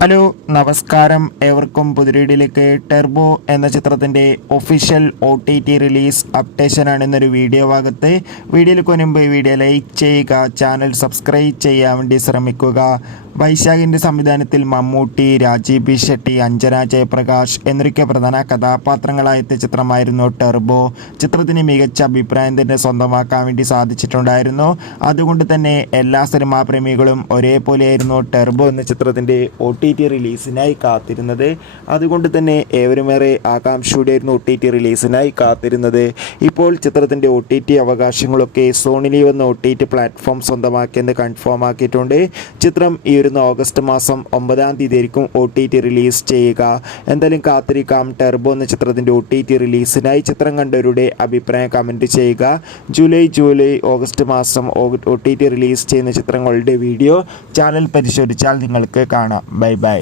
Hello നമസ്കാരം, ഏവർക്കും പുതിരീഡിലേക്ക്. Turbo എന്ന ചിത്രത്തിൻ്റെ ഒഫീഷ്യൽ OTT റിലീസ് അപ്ഡേഷനാണ് ഇന്നൊരു വീഡിയോ ഭാഗത്ത്. വീഡിയോയിൽ മുൻപ് വീഡിയോ ലൈക്ക് ചെയ്യുക, ചാനൽ സബ്സ്ക്രൈബ് ചെയ്യാൻ വേണ്ടി ശ്രമിക്കുക. വൈശാഖിൻ്റെ സംവിധാനത്തിൽ മമ്മൂട്ടി, രാജീവ് ബി ഷെട്ടി, അഞ്ജന ജയപ്രകാശ് എന്നൊക്കെ പ്രധാന കഥാപാത്രങ്ങളായെത്തിയ ചിത്രമായിരുന്നു ടെർബോ. ചിത്രത്തിന് മികച്ച അഭിപ്രായം തന്നെ സ്വന്തമാക്കാൻ വേണ്ടി സാധിച്ചിട്ടുണ്ടായിരുന്നു. അതുകൊണ്ട് തന്നെ എല്ലാ സിനിമാ പ്രേമികളും ഒരേപോലെയായിരുന്നു ടെർബോ എന്ന ചിത്രത്തിൻ്റെ OTT റിലീസിനായി കാത്തിരുന്നത്. അതുകൊണ്ട് തന്നെ ഏവരുമേറെ ആകാംക്ഷയോടെയായിരുന്നു OTT റിലീസിനായി കാത്തിരുന്നത്. ഇപ്പോൾ ചിത്രത്തിൻ്റെ OTT അവകാശങ്ങളൊക്കെ സോണി ലീവ് എന്ന OTT പ്ലാറ്റ്ഫോം സ്വന്തമാക്കിയെന്ന് കൺഫേം ആക്കിയിട്ടുണ്ട്. ചിത്രം ഈ വരുന്ന ഓഗസ്റ്റ് മാസം 9-ാം തീയതി ആയിരിക്കും OTT റിലീസ് ചെയ്യുക. എന്തായാലും കാത്തിരിക്കാം ടെർബോ എന്ന ചിത്രത്തിൻ്റെ OTT റിലീസിനായി. ചിത്രം കണ്ടവരുടെ അഭിപ്രായം കമൻറ്റ് ചെയ്യുക. ജൂലൈ ഓഗസ്റ്റ് മാസം OTT റിലീസ് ചെയ്യുന്ന ചിത്രങ്ങളുടെ വീഡിയോ ചാനൽ പരിശോധിച്ചാൽ നിങ്ങൾക്ക് കാണാം. ബൈ.